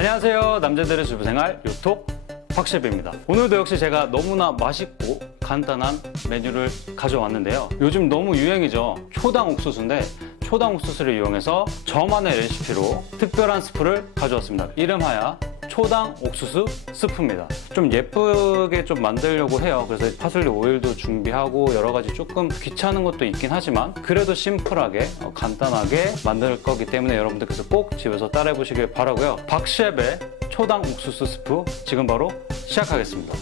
안녕하세요. 남자들의 주부생활 요톡 팍셰프입니다. 오늘도 역시 제가 너무나 맛있고 간단한 메뉴를 가져왔는데요. 요즘 너무 유행이죠. 초당 옥수수인데 초당 옥수수를 이용해서 저만의 레시피로 특별한 스프를 가져왔습니다. 이름하여 초당 옥수수 스프입니다. 좀 예쁘게 좀 만들려고 해요. 그래서 파슬리 오일도 준비하고 여러 가지 조금 귀찮은 것도 있긴 하지만 그래도 심플하게 간단하게 만들 거기 때문에 여러분들께서 꼭 집에서 따라해 보시길 바라고요. 박셰프의 초당 옥수수 스프 지금 바로 시작하겠습니다.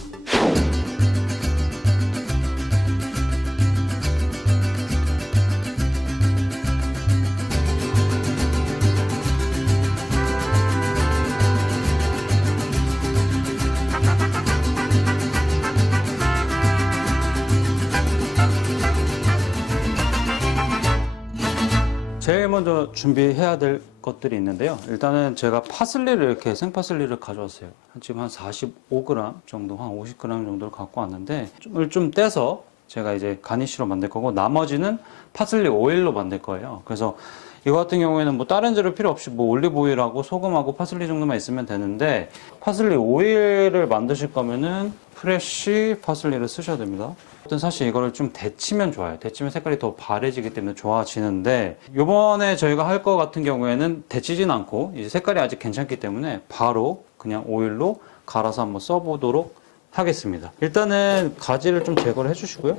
제일 먼저 준비해야 될 것들이 있는데요. 일단은 제가 파슬리를 이렇게 생파슬리를 가져왔어요. 지금 한 45g 정도, 한 50g 정도를 갖고 왔는데 좀 떼서 제가 이제 가니쉬로 만들 거고 나머지는 파슬리 오일로 만들 거예요. 그래서 이거 같은 경우에는 뭐 다른 재료 필요 없이 뭐 올리브 오일하고 소금하고 파슬리 정도만 있으면 되는데 파슬리 오일을 만드실 거면은 프레쉬 파슬리를 쓰셔야 됩니다. 사실 이거를 좀 데치면 좋아요. 데치면 색깔이 더 바래지기 때문에 좋아지는데 요번에 저희가 할 거 같은 경우에는 데치진 않고 이제 색깔이 아직 괜찮기 때문에 바로 그냥 오일로 갈아서 한번 써보도록 하겠습니다. 일단은 가지를 좀 제거를 해주시고요.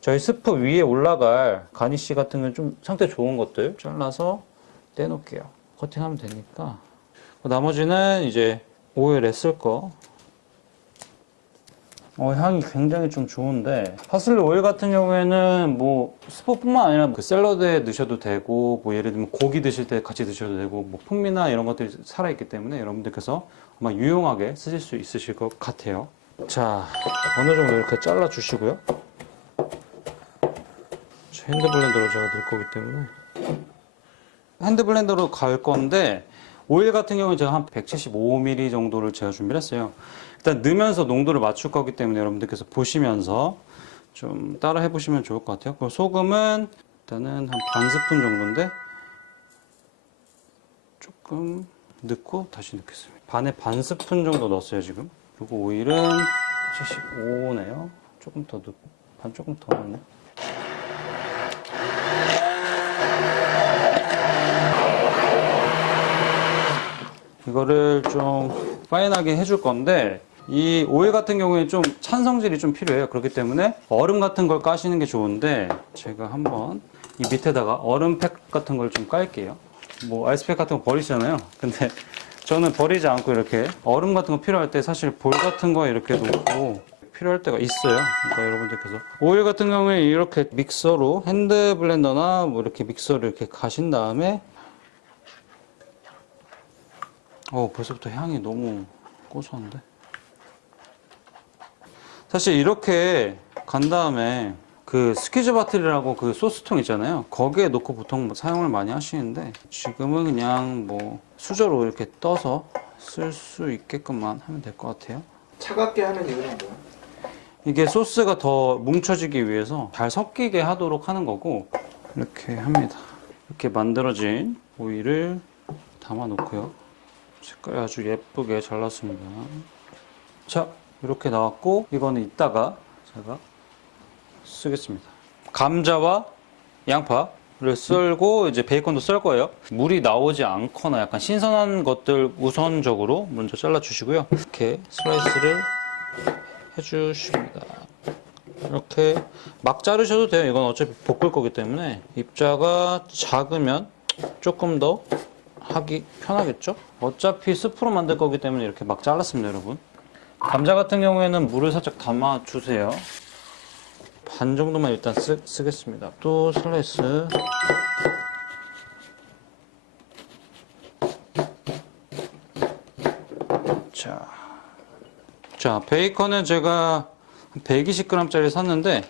저희 스프 위에 올라갈 가니쉬 같은 건 좀 상태 좋은 것들 잘라서 떼놓을게요. 커팅하면 되니까. 나머지는 이제 오일에 쓸 거. 향이 굉장히 좀 좋은데 파슬리 오일 같은 경우에는 뭐 스프뿐만 아니라 그 샐러드에 넣으셔도 되고 뭐 예를 들면 고기 드실 때 같이 드셔도 되고 뭐 풍미나 이런 것들이 살아있기 때문에 여러분들께서 아마 유용하게 쓰실 수 있으실 것 같아요. 자, 어느 정도 이렇게 잘라 주시고요. 핸드블렌더로 제가 넣을 거기 때문에 핸드블렌더로 갈 건데 오일 같은 경우는 제가 한 175ml 정도를 제가 준비를 했어요. 일단 넣으면서 농도를 맞출 거기 때문에 여러분들께서 보시면서 좀 따라 해보시면 좋을 것 같아요. 그리고 소금은 일단은 한 반 스푼 정도인데 조금 넣고 다시 넣겠습니다. 반에 반 스푼 정도 넣었어요 지금. 그리고 오일은 75네요. 조금 더 넣고 반 조금 더 넣네. 이거를 좀 파인하게 해줄 건데 이 오일 같은 경우에 좀 찬 성질이 좀 필요해요. 그렇기 때문에 얼음 같은 걸 까시는 게 좋은데 제가 한번 이 밑에다가 얼음팩 같은 걸 좀 깔게요. 뭐 아이스팩 같은 거 버리시잖아요. 근데 저는 버리지 않고 이렇게 얼음 같은 거 필요할 때 사실 볼 같은 거 이렇게 놓고 필요할 때가 있어요. 그러니까 여러분들께서 오일 같은 경우에 이렇게 믹서로 핸드 블렌더나 뭐 이렇게 믹서를 이렇게 가신 다음에 벌써부터 향이 너무 고소한데? 사실 이렇게 간 다음에 그 스퀴즈 바틀이라고 그 소스통 있잖아요. 거기에 넣고 보통 사용을 많이 하시는데 지금은 그냥 뭐 수저로 이렇게 떠서 쓸 수 있게끔만 하면 될 것 같아요. 차갑게 하는 이유는 뭐야? 이게 소스가 더 뭉쳐지기 위해서 잘 섞이게 하도록 하는 거고 이렇게 합니다. 이렇게 만들어진 오일을 담아 놓고요. 색깔이 아주 예쁘게 잘났습니다. 자, 이렇게 나왔고 이거는 이따가 제가 쓰겠습니다. 감자와 양파를 썰고 이제 베이컨도 썰 거예요. 물이 나오지 않거나 약간 신선한 것들 우선적으로 먼저 잘라 주시고요. 이렇게 슬라이스를 해주십니다. 이렇게 막 자르셔도 돼요. 이건 어차피 볶을 거기 때문에 입자가 작으면 조금 더 하기 편하겠죠? 어차피 스프로 만들 거기 때문에 이렇게 막 잘랐습니다, 여러분. 감자 같은 경우에는 물을 살짝 담아 주세요. 반 정도만 일단 쓰겠습니다. 또 슬라이스. 자, 베이컨은 제가 120g짜리 샀는데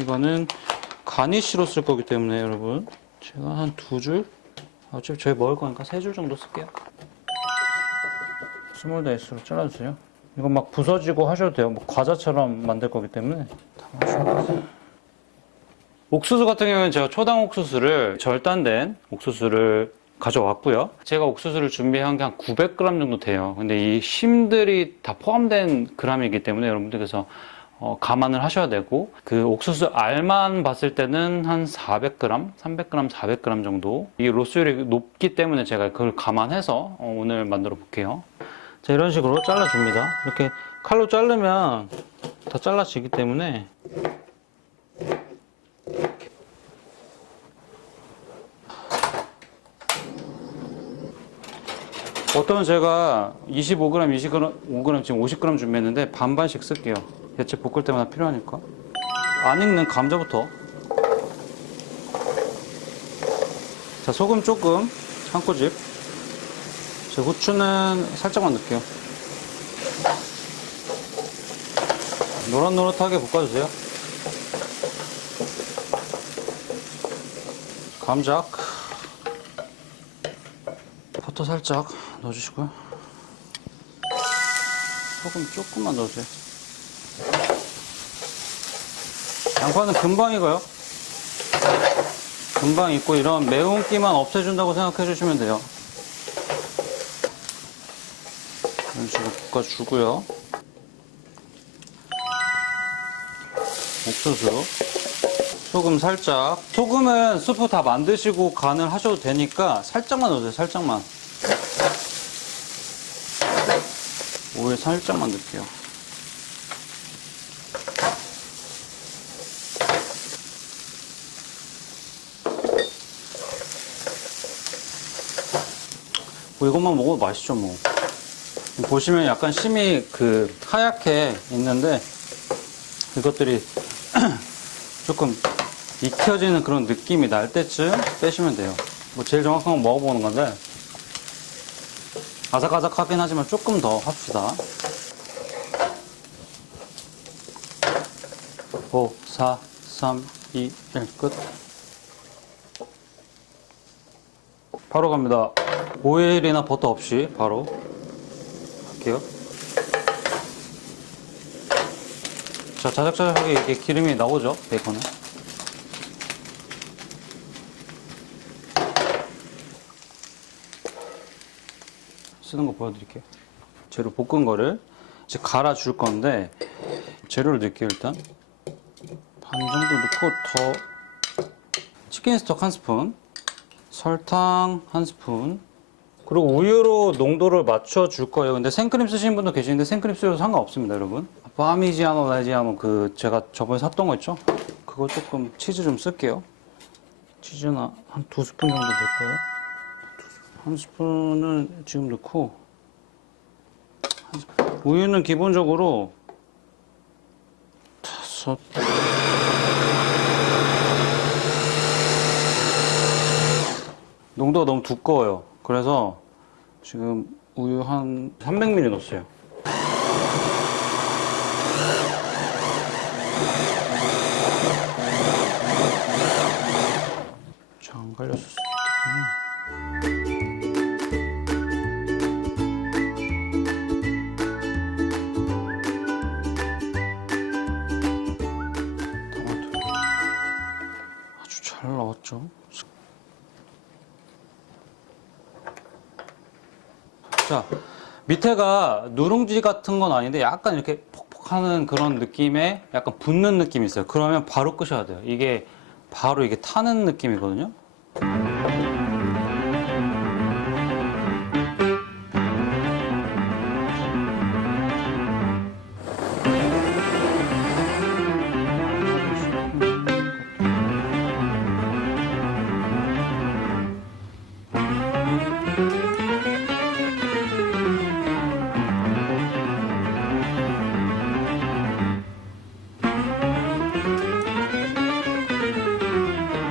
이거는 가니쉬로 쓸 거기 때문에 여러분 제가 한 2줄 어차피 저희 먹을 거니까 3줄 정도 쓸게요. 스몰 다이스로 잘라주세요. 이거 막 부서지고 하셔도 돼요. 뭐 과자처럼 만들 거기 때문에 담아주셔도 돼요. 옥수수 같은 경우는 제가 초당 옥수수를 절단된 옥수수를 가져왔고요. 제가 옥수수를 준비한 게 한 900g 정도 돼요. 근데 이 심들이 다 포함된 그램이기 때문에 여러분들께서 감안을 하셔야 되고, 그 옥수수 알만 봤을 때는 한 400g, 300g, 400g 정도. 이 로스율이 높기 때문에 제가 그걸 감안해서 오늘 만들어 볼게요. 자, 이런 식으로 잘라줍니다. 이렇게 칼로 자르면 다 잘라지기 때문에 보통 제가 25g, 25g, 지금 50g 준비했는데 반반씩 쓸게요. 야채 볶을 때마다 필요하니까. 안 익는 감자부터. 자, 소금 조금, 한 꼬집. 제 후추는 살짝만 넣을게요. 노릇노릇하게 볶아주세요. 감자. 버터 살짝 넣어주시고요. 소금 조금만 넣어주세요. 양파는 금방 익어요. 금방 익고 이런 매운기만 없애준다고 생각해 주시면 돼요. 이런 식으로 볶아주고요. 옥수수. 소금 살짝. 소금은 수프 다 만드시고 간을 하셔도 되니까 살짝만 넣으세요. 살짝만. 오일 살짝만 넣을게요. 뭐 이것만 먹어도 맛있죠 뭐. 보시면 약간 심이 하얗게 있는데 이것들이 조금 익혀지는 그런 느낌이 날 때쯤 빼시면 돼요. 뭐 제일 정확한 건 먹어보는 건데 아삭아삭하긴 하지만 조금 더 합시다. 5, 4, 3, 2, 1 끝. 바로 갑니다. 오일이나 버터 없이 바로 할게요. 자, 자작자작하게 이렇게 기름이 나오죠, 베이컨은. 쓰는 거 보여드릴게요. 재료 볶은 거를 이제 갈아줄 건데 재료를 넣을게요. 일단 반 정도 넣고 더 치킨 스톡 한 스푼, 설탕 한 스푼, 그리고 우유로 농도를 맞춰줄 거예요. 근데 생크림 쓰시는 분도 계시는데 생크림 쓰셔도 상관없습니다, 여러분. 파미지아노 레지아노 제가 저번에 샀던 거 있죠? 그거 조금 치즈 좀 쓸게요. 치즈나 한 2스푼 정도 넣을 거예요. 한 스푼은 지금 넣고, 우유는 기본적으로 5. 농도가 너무 두꺼워요. 그래서 지금 우유 한 300ml 넣었어요. 잘 안 갈렸을 수도 있겠네. 아주 잘 나왔죠. 자, 밑에가 누룽지 같은 건 아닌데 약간 이렇게 퍽퍽하는 그런 느낌에 약간 붙는 느낌이 있어요. 그러면 바로 끄셔야 돼요. 이게 바로 이게 타는 느낌이거든요.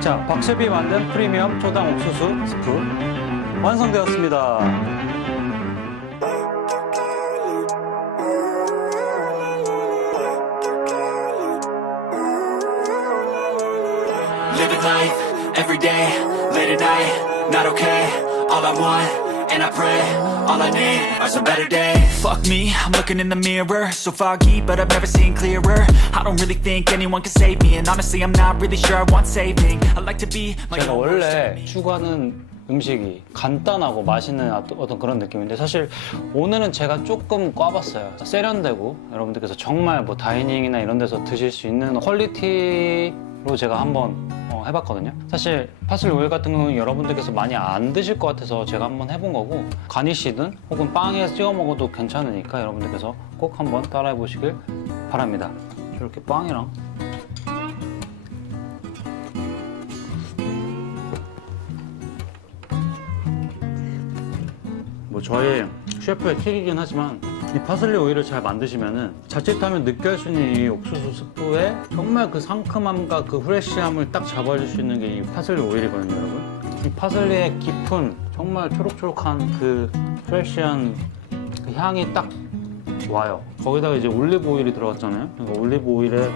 자, 박셰비 만든 프리미엄 초당 옥수수 스프 완성되었습니다. Living life, every day, late at night, not okay. All I want, and I pray, all I need are some better days. Fuck me, I'm looking in the mirror, so foggy, but I've never seen clearer. I don't really think anyone can save me, and honestly, I'm not really sure I want saving. I like to be my 제가 own worst 원래 enemy. 추구하는 음식이 간단하고 맛있는 어떤 그런 느낌인데 사실 오늘은 제가 조금 꽈봤어요. 세련되고 여러분들께서 정말 뭐 다이닝이나 이런 데서 드실 수 있는 퀄리티로 제가 한번 해봤거든요. 사실 파슬리 오일 같은 경우는 여러분들께서 많이 안 드실 것 같아서 제가 한번 해본 거고 가니쉬든 혹은 빵에 찍어 먹어도 괜찮으니까 여러분들께서 꼭 한번 따라해 보시길 바랍니다. 이렇게 빵이랑 뭐 저의 셰프의 팁이긴 하지만 이 파슬리 오일을 잘 만드시면은 자칫하면 느끼할 수 있는 이 옥수수 스프에 정말 그 상큼함과 그 프레쉬함을 딱 잡아줄 수 있는 게 이 파슬리 오일이거든요, 여러분. 이 파슬리의 깊은 정말 초록초록한 그 프레쉬한 그 향이 딱 와요. 거기다가 이제 올리브 오일이 들어갔잖아요. 그러니까 올리브 오일에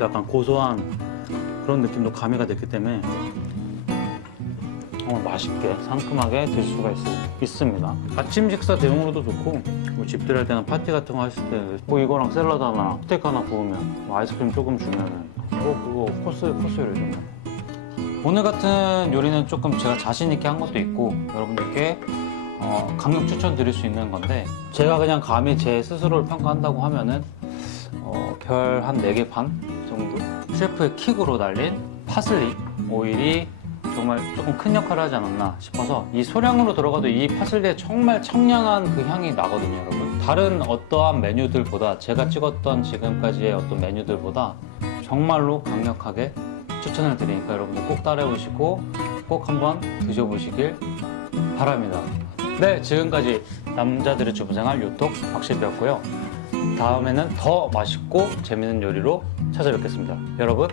약간 고소한 그런 느낌도 가미가 됐기 때문에 정말 맛있게 상큼하게 드실 수가 있습니다. 아침 식사 대용으로도 좋고 뭐 집들 할 때나 파티 같은 거 하실 때 뭐 이거랑 샐러드 하나 스테이크 하나 구우면 뭐 아이스크림 조금 주면은 그거 코스 요리잖아요. 오늘 같은 요리는 조금 제가 자신 있게 한 것도 있고 여러분들께 강력 추천드릴 수 있는 건데 제가 그냥 감히 제 스스로를 평가한다고 하면은 별 한 4개 반 정도? 셰프의 킥으로 달린 파슬리 오일이 정말 조금 큰 역할을 하지 않았나 싶어서 이 소량으로 들어가도 이 파슬리의 정말 청량한 그 향이 나거든요, 여러분. 다른 어떠한 메뉴들보다 제가 찍었던 지금까지의 어떤 메뉴들보다 정말로 강력하게 추천을 드리니까 여러분들 꼭 따라해 보시고 꼭 한번 드셔보시길 바랍니다. 네, 지금까지 남자들의 주부생활 요톡 박실비였고요. 다음에는 더 맛있고 재밌는 요리로 찾아뵙겠습니다. 여러분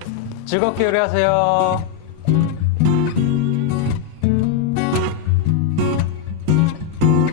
즐겁게 요리하세요.